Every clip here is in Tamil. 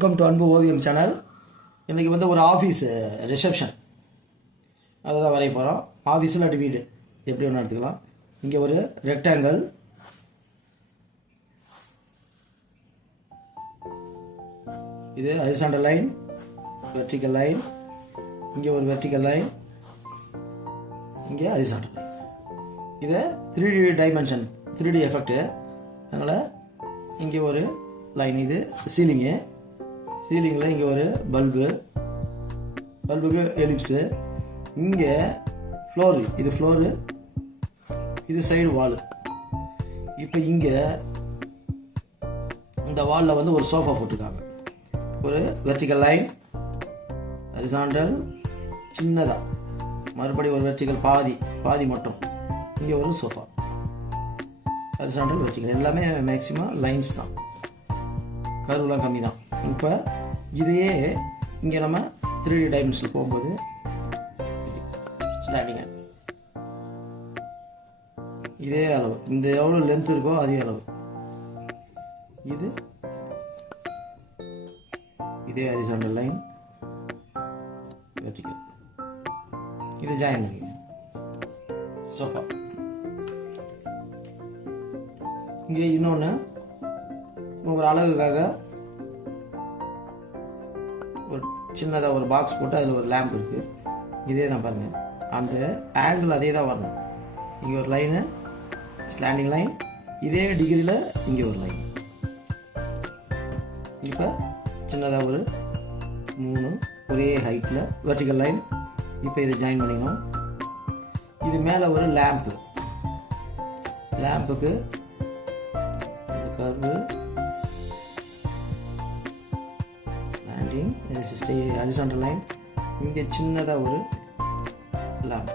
வெல்கம் டு அன்பு ஓவியம் சேனல். இன்றைக்கி வந்து ஒரு ஆஃபீஸ் ரிசப்ஷன் அதை தான் வரைய போகிறோம். ஆஃபீஸில் அடி வீடு எப்படி ஒன்று எடுத்துக்கலாம். இங்கே ஒரு ரெக்டாங்கிள், இது ஹரிசாண்டல் லைன், வெர்டிக்கல் லைன், இங்கே ஒரு வெர்டிக்கல் லைன், இங்கே ஹரிசாண்டல் லைன். இது 3D டைமென்ஷன், 3D எஃபெக்ட். அதனால் இங்கே ஒரு லைன், இது சீலிங்கு, சீலிங்கில் இங்கே ஒரு பல்பு, பல்புக்கு எலிப்ஸு, இங்கே ஃப்ளோரு, இது ஃப்ளோரு, இது சைடு வாலு. இப்போ இங்கே இந்த வாலில் வந்து ஒரு சோஃபா போட்டிருக்காங்க. ஒரு வெர்டிக்கல் லைன், ஹரிசாண்டல் சின்னதாக, மறுபடியும் ஒரு வெர்டிக்கல் பாதி மட்டும், இங்கே ஒரு சோஃபா, ஹரிசாண்டல் வெர்டிக்கல், எல்லாமே மேக்ஸிமம் லைன்ஸ் தான், கருவெலாம் கம்மி தான். இப்போ இதையே இங்கே நம்ம 3D டைமென்ஷனில் போகும்போது ஸ்டாண்டிங்க இதே அளவு, இந்த எவ்வளோ லென்த் இருக்கோ அதே அளவு, இதே ஹரிசாண்டல் லைன், வெர்டிக்கல், இது ஜாயின் பண்ணிங்க சோஃபா. இங்கே இன்னொன்று ஒரு அழகுக்காக ஒரு சின்னதாக ஒரு பாக்ஸ் போட்டு அதில் ஒரு லேம்ப் இருக்குது. இதே தான் பாருங்கள், அந்த ஆங்கிள் அதே தான் வரணும். இங்கே ஒரு லைனு, ஸ்லாண்டிங் லைன், இதே டிகிரியில் இங்கே ஒரு லைன். இப்போ சின்னதாக ஒரு 3 ஒரே ஹைட்டில் வெர்டிக்கல் லைன். இப்போ இதை ஜாயின் பண்ணிக்கணும். இது மேலே ஒரு லேம்ப்பு, லேம்புக்கு கர்வு, ஸ்லாண்டிங், ஹரிசாண்டல் லைன், இங்கே சின்னதாக ஒரு லேம்ப்,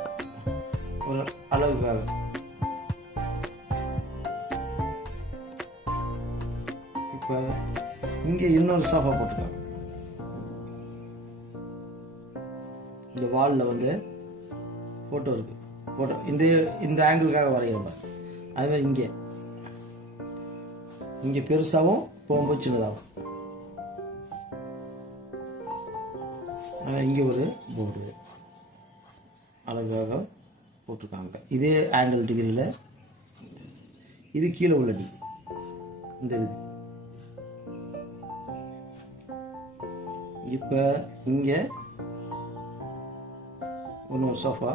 ஒரு அழகுக்காக. இப்போ இங்கே இன்னொரு சோஃபா போட்டிருக்காங்க. இந்த வாலில் வந்து ஃபோட்டோ இருக்குது, ஃபோட்டோ இந்த ஆங்கிளுக்காக வரைகிறோம். அதுமாதிரி இங்கே பெருசாகவும் போகும்போது சின்னதாகும். இங்கே ஒரு போர்டு அழகாக போட்டிருக்காங்க. இதே ஆங்கிள் டிகிரியில், இது கீழே உள்ள டிகிரி. இந்த இது இப்போ இங்கே இன்னொரு சோஃபா,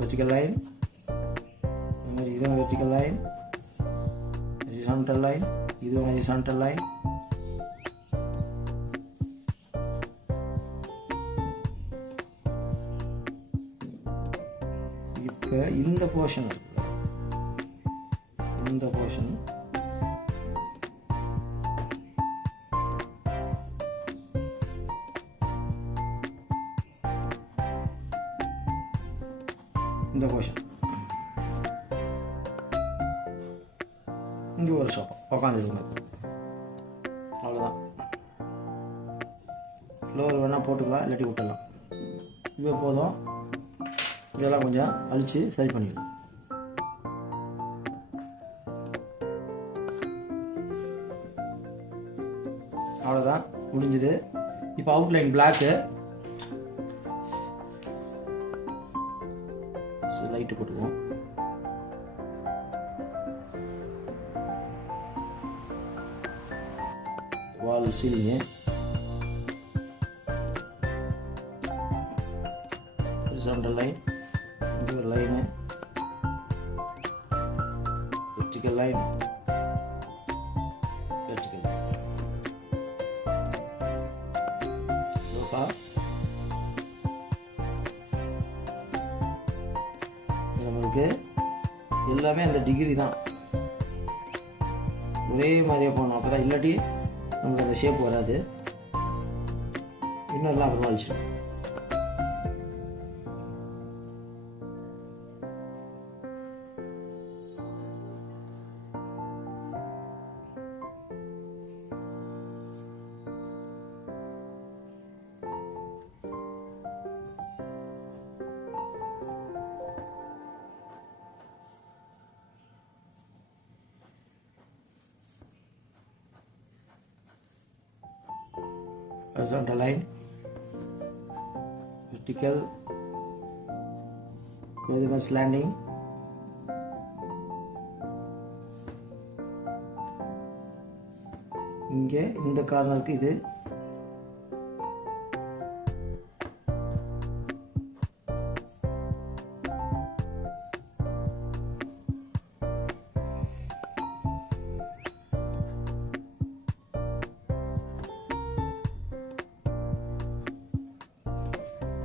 vertical line, இதுவும் vertical line, horizontal line, இதுவும் horizontal line. இப்போ இந்த போர்ஷன் இருக்கு, இந்த போர்ஷன் இந்த போர்ஷன் இங்கே ஒரு சோஃபா உட்காந்துருங்க. அவ்வளோதான். ஃப்ளோர் வேணால் போட்டுக்கலாம், இல்லாட்டி விட்டுடலாம். இப்போ போதும். இதெல்லாம் கொஞ்சம் அழித்து சரி பண்ணிடலாம். அவ்வளோதான், முடிஞ்சுது. இப்போ அவுட்லைன் பிளாக்கு, லைட்டு போட்டுக்குவோம். வால் சீலிங்கு, ஹரிசாண்டல் லைன், இங்கே ஒரு line, vertical line, vertical sofa. நம்மளுக்கு எல்லாமே அந்த டிகிரி தான், ஒரே மாதிரியே போகணும். அப்போ தான், இல்லாட்டி நம்மளுக்கு அந்த ஷேப் வராது. இன்னும் எல்லாம் அப்புறமா அழிச்சிடும். horizontal line, vertical, movement landing, இங்கே இந்த கார்னருக்கு இது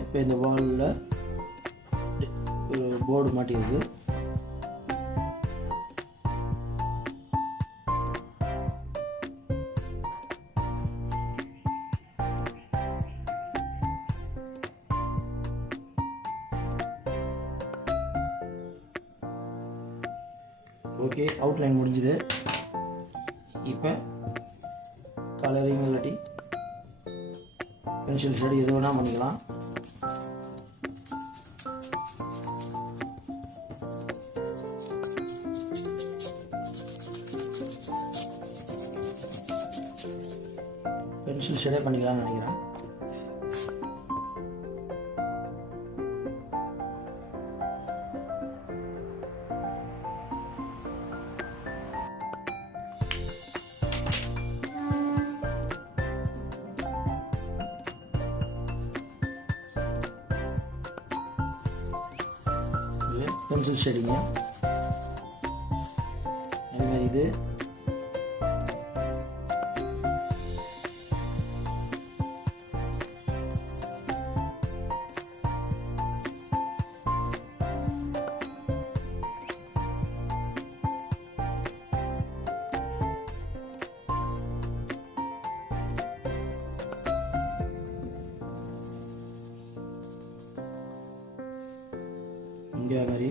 இப்போ இந்த வாலில் போர்டு மாட்டியிருக்கு. ஓகே, அவுட்லைன் முடிஞ்சுது. இப்போ கலரிங் இல்லாட்டி பென்சில் ஷேடு எது வேணால் பண்ணிக்கலாம். பென்சில் ஷேடே பண்ணிக்கலாம்னு நினைக்கிறேன். பென்சில் ஷேடிங்க அதே மாதிரி இது இங்கே மாதிரி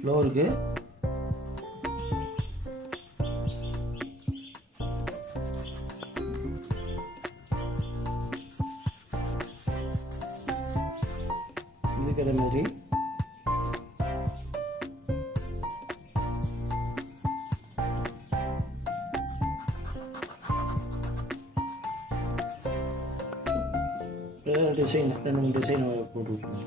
ஃப்ளோருக்கு இதுக்கு அதே மாதிரி டிசைன் 2-3 டிசைன் போட்டு விட்டுருங்க.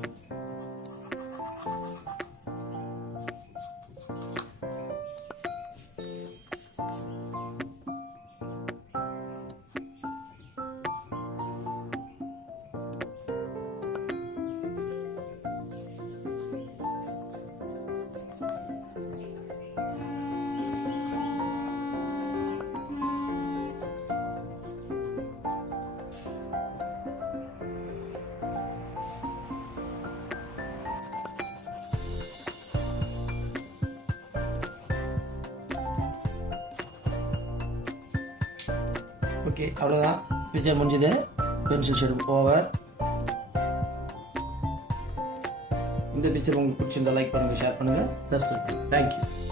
ஓகே, அவ்வளோதான், பிக்சர் முடிஞ்சது. Pencil shade over. இந்த பிக்சர் உங்களுக்கு பிடிச்சிருந்தா லைக் பண்ணுங்கள், ஷேர் பண்ணுங்கள், சப்ஸ்கிரைப் பண்ணுங்கள். தேங்க்யூ.